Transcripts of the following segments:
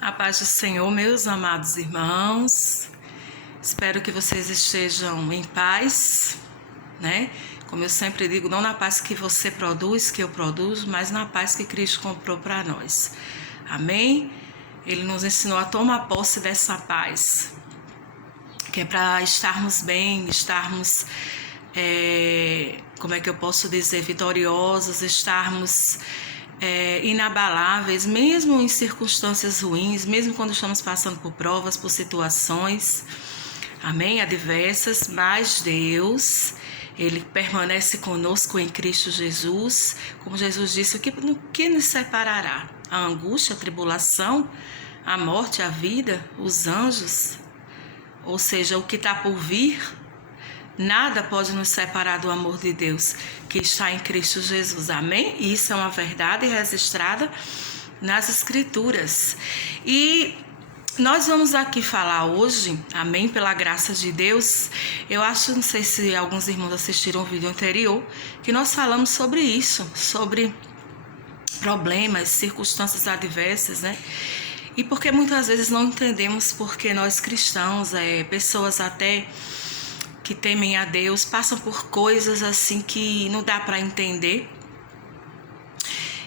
A paz do Senhor, meus amados irmãos. Espero que vocês estejam em paz, né? Como eu sempre digo, não na paz que você produz, que eu produzo, mas na paz que Cristo comprou para nós. Amém? Ele nos ensinou a tomar posse dessa paz, que é para estarmos bem, estarmos, como é que eu posso dizer, vitoriosos, estarmos inabaláveis, mesmo em circunstâncias ruins, mesmo quando estamos passando por provas, por situações, amém, adversas, mas Deus, Ele permanece conosco em Cristo Jesus. Como Jesus disse, o que nos separará? A angústia, a tribulação, a morte, a vida, os anjos, ou seja, o que está por vir. Nada pode nos separar do amor de Deus que está em Cristo Jesus, amém? E isso é uma verdade registrada nas Escrituras. E nós vamos aqui falar hoje, amém, pela graça de Deus. Eu acho, não sei se alguns irmãos assistiram o vídeo anterior, que nós falamos sobre isso, sobre problemas, circunstâncias adversas, né? E porque muitas vezes não entendemos porque nós cristãos, pessoas até que temem a Deus, passam por coisas assim que não dá para entender.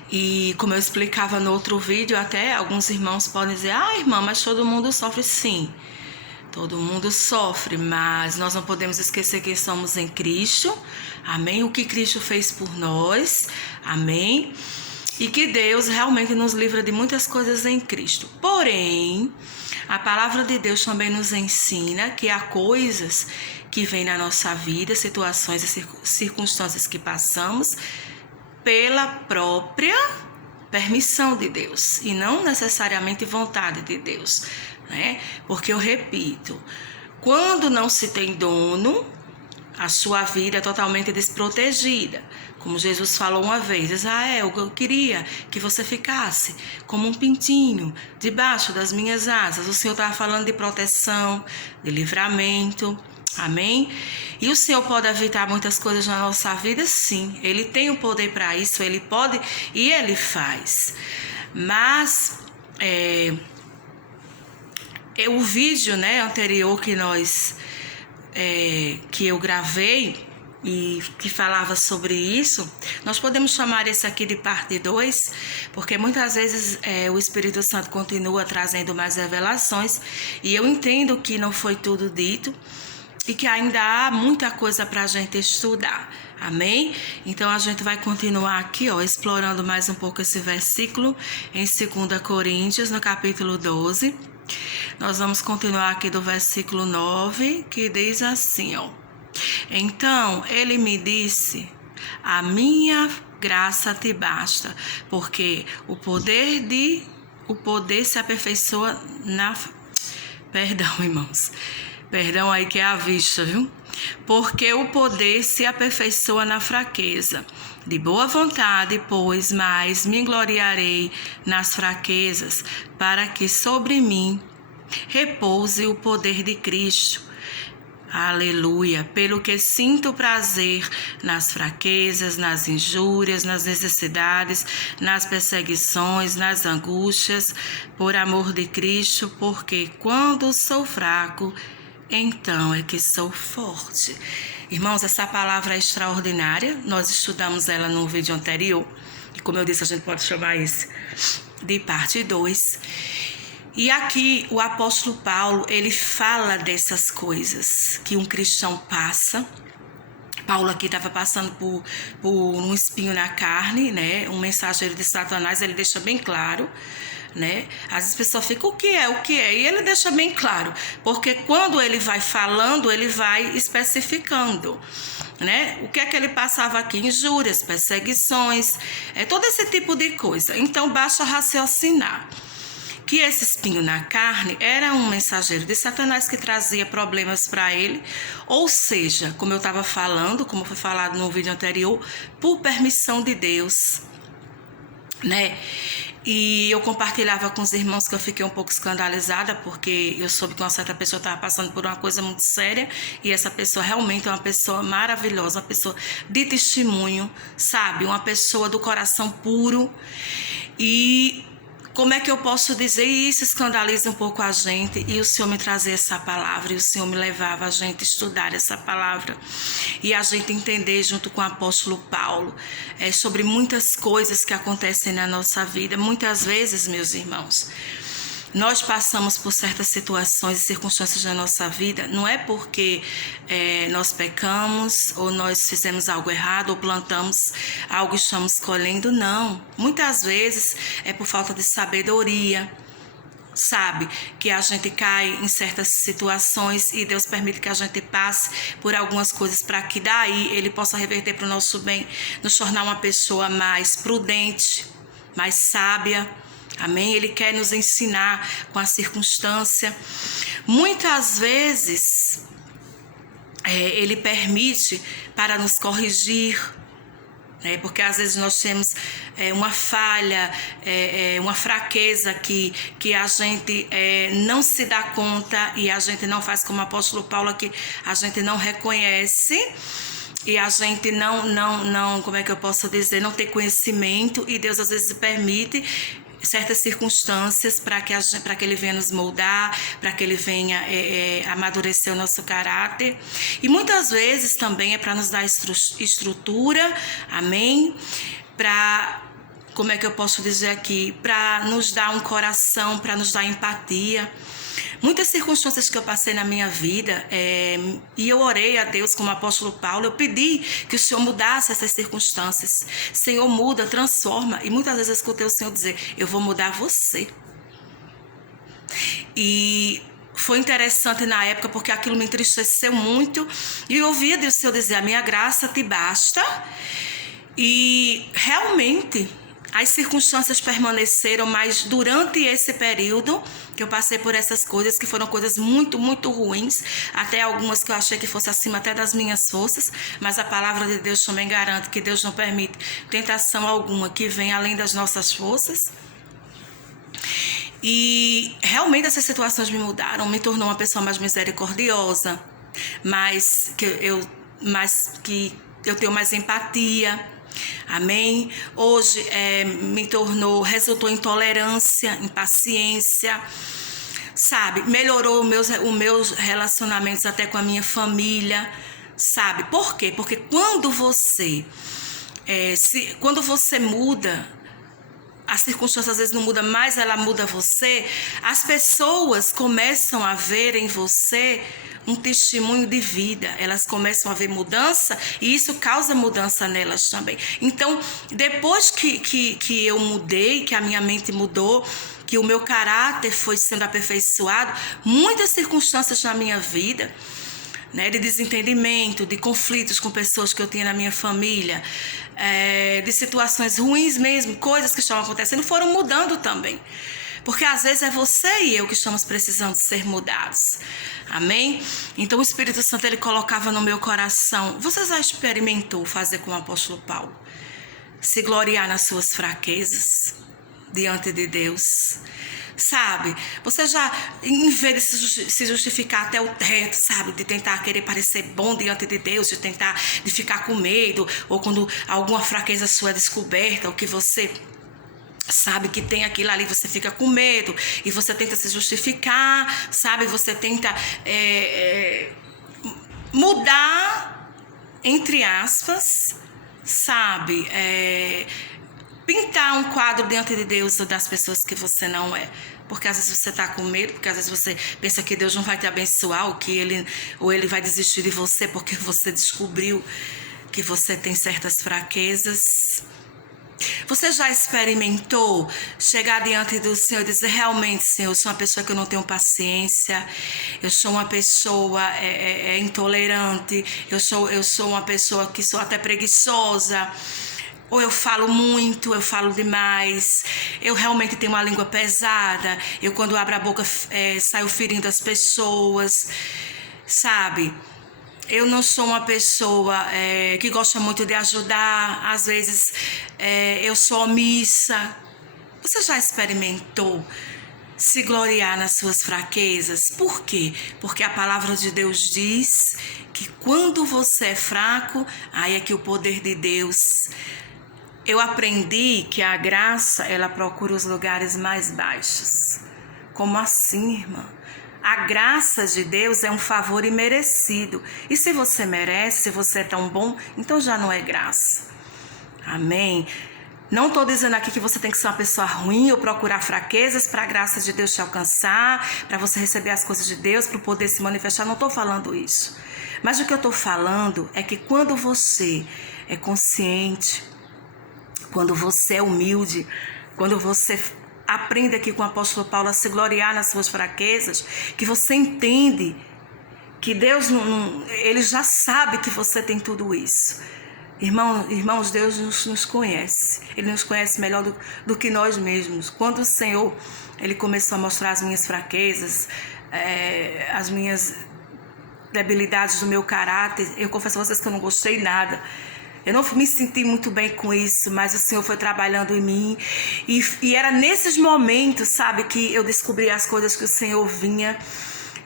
E como eu explicava no outro vídeo, até alguns irmãos podem dizer: irmã, mas todo mundo sofre. Sim, todo mundo sofre, mas nós não podemos esquecer que somos em Cristo, amém? O que Cristo fez por nós, amém? E que Deus realmente nos livra de muitas coisas em Cristo. Porém, a palavra de Deus também nos ensina que há coisas que vêm na nossa vida, situações e circunstâncias que passamos pela própria permissão de Deus e não necessariamente vontade de Deus, né? Porque eu repito, quando não se tem dono, a sua vida é totalmente desprotegida. Como Jesus falou uma vez: Israel, eu queria que você ficasse como um pintinho debaixo das minhas asas. O Senhor estava falando de proteção, de livramento, amém? E o Senhor pode evitar muitas coisas na nossa vida? Sim, Ele tem o poder para isso, Ele pode e Ele faz. Mas o vídeo, né, anterior que eu gravei e que falava sobre isso, nós podemos chamar esse aqui de parte 2, porque muitas vezes o Espírito Santo continua trazendo mais revelações e eu entendo que não foi tudo dito e que ainda há muita coisa para a gente estudar, amém? Então a gente vai continuar aqui, explorando mais um pouco esse versículo em 2 Coríntios, no capítulo 12. Nós vamos continuar aqui do versículo 9, que diz assim, Então ele me disse: a minha graça te basta, porque o poder se aperfeiçoa na... Perdão, irmãos. Perdão aí que é a vista, viu? Porque o poder se aperfeiçoa na fraqueza. De boa vontade, pois, mais me gloriarei nas fraquezas, para que sobre mim repouse o poder de Cristo. Aleluia, pelo que sinto prazer nas fraquezas, nas injúrias, nas necessidades, nas perseguições, nas angústias, por amor de Cristo, porque quando sou fraco, então é que sou forte. Irmãos, essa palavra é extraordinária, nós estudamos ela no vídeo anterior, e como eu disse, a gente pode chamar esse de parte 2. E aqui o apóstolo Paulo, ele fala dessas coisas que um cristão passa. Paulo aqui estava passando por um espinho na carne, né? Um mensageiro de Satanás, ele deixa bem claro, né? Às vezes a pessoa fica, o que é? E ele deixa bem claro, porque quando ele vai falando, ele vai especificando, né? O que é que ele passava aqui? Injúrias, perseguições, todo esse tipo de coisa. Então basta raciocinar que esse espinho na carne era um mensageiro de Satanás que trazia problemas para ele, ou seja, como eu estava falando, como foi falado no vídeo anterior, por permissão de Deus, né? E eu compartilhava com os irmãos que eu fiquei um pouco escandalizada, porque eu soube que uma certa pessoa estava passando por uma coisa muito séria, e essa pessoa realmente é uma pessoa maravilhosa, uma pessoa de testemunho, sabe? Uma pessoa do coração puro. E como é que eu posso dizer? E isso escandaliza um pouco a gente. E o Senhor me trazia essa palavra, e o Senhor me levava a gente estudar essa palavra. E a gente entender junto com o apóstolo Paulo sobre muitas coisas que acontecem na nossa vida. Muitas vezes, meus irmãos, nós passamos por certas situações e circunstâncias na nossa vida, não é porque nós pecamos ou nós fizemos algo errado ou plantamos algo e estamos colhendo, não. Muitas vezes é por falta de sabedoria, sabe? Que a gente cai em certas situações e Deus permite que a gente passe por algumas coisas para que daí Ele possa reverter para o nosso bem, nos tornar uma pessoa mais prudente, mais sábia. Amém? Ele quer nos ensinar com a circunstância. Muitas vezes, Ele permite para nos corrigir, porque às vezes nós temos uma falha, uma fraqueza que a gente não se dá conta e a gente não faz como o apóstolo Paulo, que a gente não reconhece. E a gente não, como é que eu posso dizer, não ter conhecimento, e Deus às vezes permite certas circunstâncias para que Ele venha nos moldar, para que Ele venha amadurecer o nosso caráter. E muitas vezes também é para nos dar estrutura, amém? Para, como é que eu posso dizer aqui, para nos dar um coração, para nos dar empatia. Muitas circunstâncias que eu passei na minha vida, e eu orei a Deus como apóstolo Paulo, eu pedi que o Senhor mudasse essas circunstâncias. Senhor, muda, transforma. E muitas vezes eu escutei o Senhor dizer, eu vou mudar você. E foi interessante na época, porque aquilo me entristeceu muito. E eu ouvia o Senhor dizer, a minha graça te basta. E realmente as circunstâncias permaneceram, mas durante esse período que eu passei por essas coisas, que foram coisas muito, muito ruins, até algumas que eu achei que fosse acima até das minhas forças, mas a palavra de Deus também garante que Deus não permite tentação alguma que venha além das nossas forças. E realmente essas situações me mudaram, me tornou uma pessoa mais misericordiosa, que eu tenho mais empatia. Amém? Hoje resultou em tolerância, em paciência, sabe? Melhorou os meus relacionamentos até com a minha família, sabe? Por quê? Porque quando você muda, a circunstância às vezes não muda mais, ela muda você, as pessoas começam a ver em você um testemunho de vida, elas começam a ver mudança e isso causa mudança nelas também. Então, depois que eu mudei, que a minha mente mudou, que o meu caráter foi sendo aperfeiçoado, muitas circunstâncias na minha vida, de desentendimento, de conflitos com pessoas que eu tinha na minha família, de situações ruins mesmo, coisas que estavam acontecendo, foram mudando também. Porque às vezes é você e eu que estamos precisando ser mudados. Amém? Então o Espírito Santo, ele colocava no meu coração. Você já experimentou fazer como o apóstolo Paulo? Se gloriar nas suas fraquezas diante de Deus? Sabe? Você já, em vez de se justificar até o teto, sabe? De tentar querer parecer bom diante de Deus, de ficar com medo, ou quando alguma fraqueza sua é descoberta, ou que você sabe que tem aquilo ali, você fica com medo e você tenta se justificar, sabe? Você tenta mudar, entre aspas, sabe? Pintar um quadro diante de Deus ou das pessoas que você não é. Porque às vezes você está com medo, porque às vezes você pensa que Deus não vai te abençoar, ou ele vai desistir de você porque você descobriu que você tem certas fraquezas. Você já experimentou chegar diante do Senhor e dizer, realmente, Senhor, eu sou uma pessoa que eu não tenho paciência, eu sou uma pessoa intolerante, eu sou uma pessoa que sou até preguiçosa, ou eu falo muito, eu falo demais, eu realmente tenho uma língua pesada, eu quando abro a boca saio ferindo as pessoas, sabe? Eu não sou uma pessoa que gosta muito de ajudar, às vezes eu sou omissa. Você já experimentou se gloriar nas suas fraquezas? Por quê? Porque a palavra de Deus diz que quando você é fraco, aí é que o poder de Deus eu aprendi que a graça, ela procura os lugares mais baixos. Como assim, irmã? A graça de Deus é um favor imerecido. E se você merece, se você é tão bom, então já não é graça. Amém? Não estou dizendo aqui que você tem que ser uma pessoa ruim ou procurar fraquezas para a graça de Deus te alcançar, para você receber as coisas de Deus, para o poder se manifestar. Não estou falando isso. Mas o que eu estou falando é que quando você é consciente, quando você é humilde, quando você aprende aqui com o apóstolo Paulo a se gloriar nas suas fraquezas, que você entende que Deus ele já sabe que você tem tudo isso. Irmãos, Deus nos conhece. Ele nos conhece melhor do que nós mesmos. Quando o Senhor ele começou a mostrar as minhas fraquezas, as minhas debilidades do meu caráter, eu confesso a vocês que eu não gostei nada. Eu não me senti muito bem com isso, mas o Senhor foi trabalhando em mim. E era nesses momentos, sabe, que eu descobri as coisas que o Senhor vinha.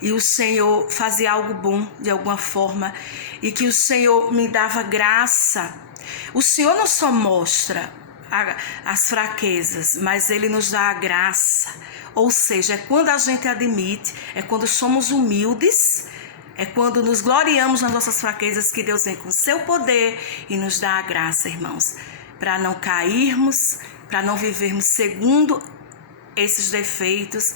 E o Senhor fazia algo bom de alguma forma. E que o Senhor me dava graça. O Senhor não só mostra as fraquezas, mas Ele nos dá a graça. Ou seja, é quando a gente admite, é quando somos humildes, é quando nos gloriamos nas nossas fraquezas que Deus vem com o seu poder e nos dá a graça, irmãos. Para não cairmos, para não vivermos segundo esses defeitos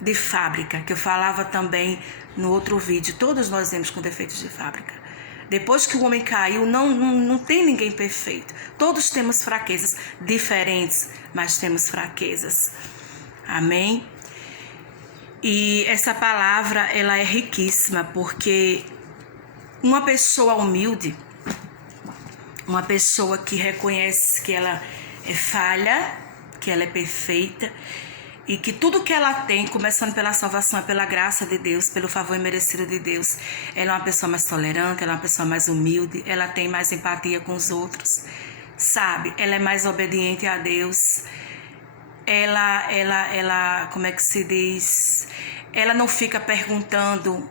de fábrica, que eu falava também no outro vídeo. Todos nós vemos com defeitos de fábrica. Depois que o homem caiu, não tem ninguém perfeito. Todos temos fraquezas diferentes, mas temos fraquezas. Amém? E essa palavra, ela é riquíssima, porque uma pessoa humilde, uma pessoa que reconhece que ela é falha, que ela é perfeita, e que tudo que ela tem, começando pela salvação, é pela graça de Deus, pelo favor imerecido de Deus. Ela é uma pessoa mais tolerante, ela é uma pessoa mais humilde, ela tem mais empatia com os outros, sabe? Ela é mais obediente a Deus. Ela, como é que se diz? Ela não fica perguntando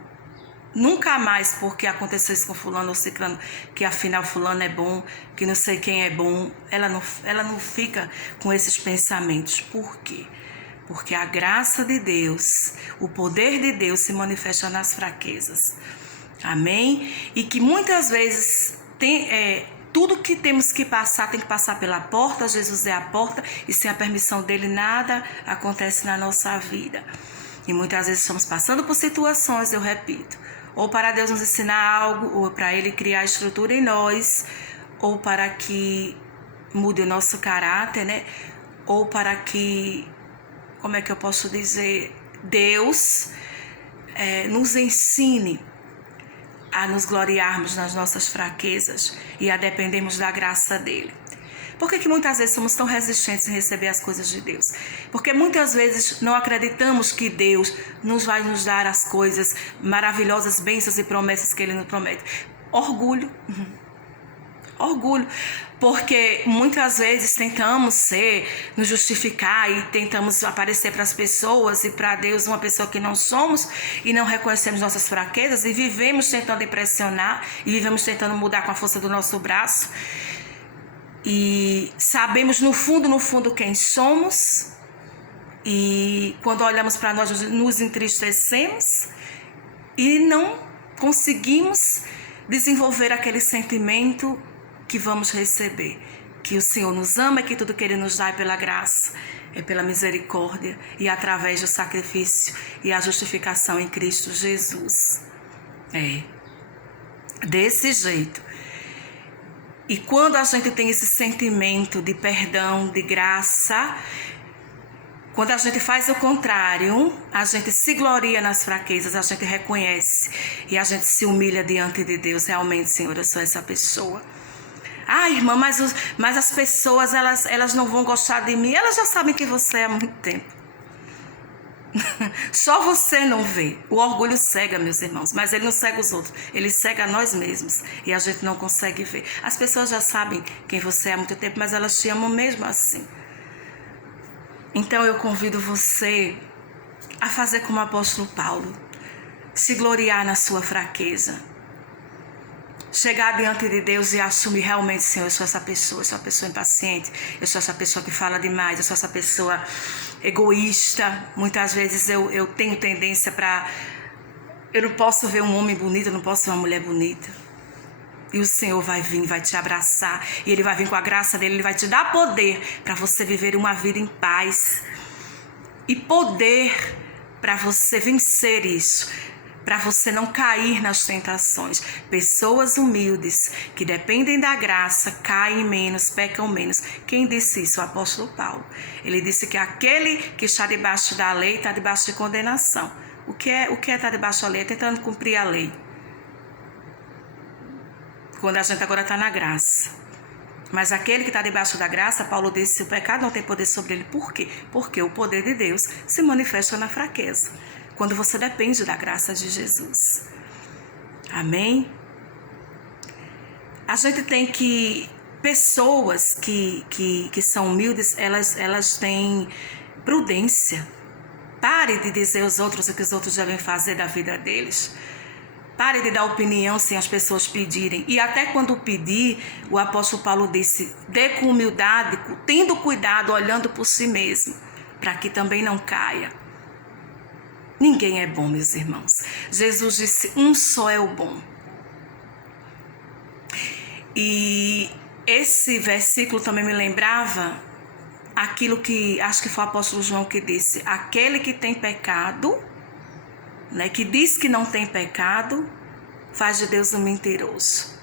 nunca mais porque aconteceu isso com fulano ou ciclano, que afinal fulano é bom, que não sei quem é bom. Ela não fica com esses pensamentos. Por quê? Porque a graça de Deus, o poder de Deus se manifesta nas fraquezas. Amém? E que muitas vezes tudo que temos que passar tem que passar pela porta. Jesus é a porta e sem a permissão dele nada acontece na nossa vida. E muitas vezes estamos passando por situações, eu repito, ou para Deus nos ensinar algo, ou para Ele criar estrutura em nós, ou para que mude o nosso caráter, né? Ou para que, como é que eu posso dizer, Deus nos ensine a nos gloriarmos nas nossas fraquezas e a dependermos da graça dele. Por que muitas vezes somos tão resistentes em receber as coisas de Deus? Porque muitas vezes não acreditamos que Deus vai nos dar as coisas maravilhosas, bênçãos e promessas que Ele nos promete. Orgulho. Orgulho. Porque muitas vezes tentamos nos justificar e tentamos aparecer para as pessoas e para Deus uma pessoa que não somos e não reconhecemos nossas fraquezas e vivemos tentando impressionar e vivemos tentando mudar com a força do nosso braço. E sabemos no fundo quem somos, e quando olhamos para nós nos entristecemos e não conseguimos desenvolver aquele sentimento que vamos receber, que o Senhor nos ama e que tudo que Ele nos dá é pela graça, é pela misericórdia e através do sacrifício e a justificação em Cristo Jesus. Desse jeito. E quando a gente tem esse sentimento de perdão, de graça, quando a gente faz o contrário, a gente se gloria nas fraquezas, a gente reconhece e a gente se humilha diante de Deus. Realmente, Senhor, eu sou essa pessoa. Irmã, mas as pessoas, elas não vão gostar de mim. Elas já sabem que você é há muito tempo. Só você não vê. O orgulho cega, meus irmãos, mas ele não cega os outros, ele cega nós mesmos e a gente não consegue ver. As pessoas já sabem quem você é há muito tempo, mas elas te amam mesmo assim. Então eu convido você a fazer como o apóstolo Paulo, se gloriar na sua fraqueza. chegar diante de Deus e assumir realmente, Senhor, eu sou essa pessoa, eu sou uma pessoa impaciente, eu sou essa pessoa que fala demais, eu sou essa pessoa egoísta. Muitas vezes eu tenho tendência para... Eu não posso ver um homem bonito, eu não posso ver uma mulher bonita. E o Senhor vai vir, vai te abraçar, e Ele vai vir com a graça dEle, Ele vai te dar poder para você viver uma vida em paz. E poder para você vencer isso, para você não cair nas tentações. Pessoas humildes que dependem da graça caem menos, pecam menos. Quem disse isso? O apóstolo Paulo. Ele disse que aquele que está debaixo da lei está debaixo de condenação. O que é estar debaixo da lei? É tentando cumprir a lei. Quando a gente agora está na graça. Mas aquele que está debaixo da graça, Paulo disse, o pecado não tem poder sobre ele. Por quê? Porque o poder de Deus se manifesta na fraqueza. Quando você depende da graça de Jesus. Amém? A gente tem que... Pessoas que são humildes, elas têm prudência. Pare de dizer aos outros o que os outros devem fazer da vida deles. Pare de dar opinião sem as pessoas pedirem. E até quando pedir, o apóstolo Paulo disse, dê com humildade, tendo cuidado, olhando por si mesmo, para que também não caia. Ninguém é bom, meus irmãos. Jesus disse, um só é o bom. E esse versículo também me lembrava aquilo que, acho que foi o apóstolo João que disse, aquele que tem pecado, né, que diz que não tem pecado, faz de Deus um mentiroso.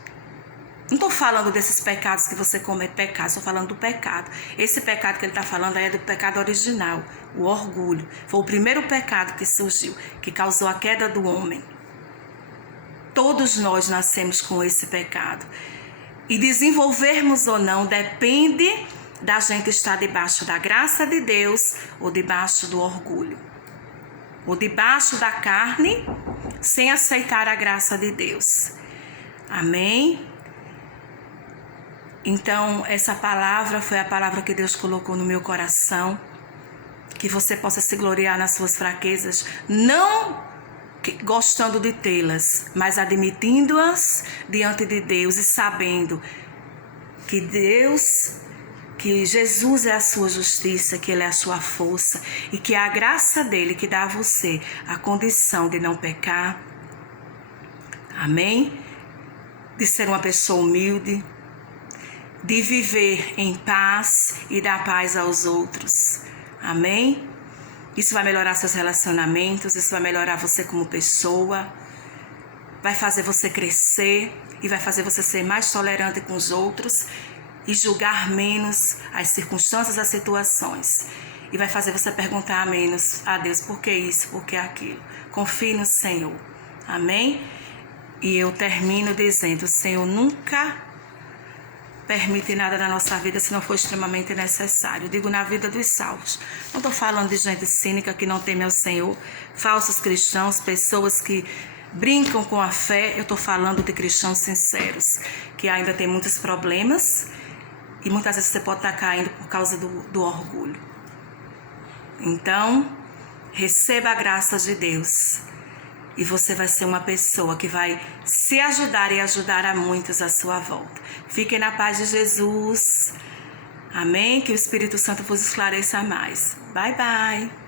Não estou falando desses pecados que você comete pecado, estou falando do pecado. Esse pecado que ele está falando é do pecado original, o orgulho. Foi o primeiro pecado que surgiu, que causou a queda do homem. Todos nós nascemos com esse pecado. E desenvolvermos ou não depende da gente estar debaixo da graça de Deus ou debaixo do orgulho. Ou debaixo da carne, sem aceitar a graça de Deus. Amém? Então, essa palavra foi a palavra que Deus colocou no meu coração. Que você possa se gloriar nas suas fraquezas, não gostando de tê-las, mas admitindo-as diante de Deus e sabendo que que Jesus é a sua justiça, que Ele é a sua força e que é a graça dEle que dá a você a condição de não pecar. Amém? De ser uma pessoa humilde, de viver em paz e dar paz aos outros. Amém? Isso vai melhorar seus relacionamentos, isso vai melhorar você como pessoa, vai fazer você crescer e vai fazer você ser mais tolerante com os outros e julgar menos as circunstâncias, as situações. E vai fazer você perguntar menos a Deus, por que isso, por que aquilo. Confie no Senhor. Amém? E eu termino dizendo, o Senhor nunca permite nada na nossa vida se não for extremamente necessário. Digo na vida dos salvos. Não estou falando de gente cínica que não teme ao Senhor, falsos cristãos, pessoas que brincam com a fé. Eu estou falando de cristãos sinceros, que ainda tem muitos problemas e muitas vezes você pode estar caindo por causa do orgulho. Então, receba a graça de Deus. E você vai ser uma pessoa que vai se ajudar e ajudar a muitos à sua volta. Fiquem na paz de Jesus. Amém? Que o Espírito Santo vos esclareça mais. Bye, bye.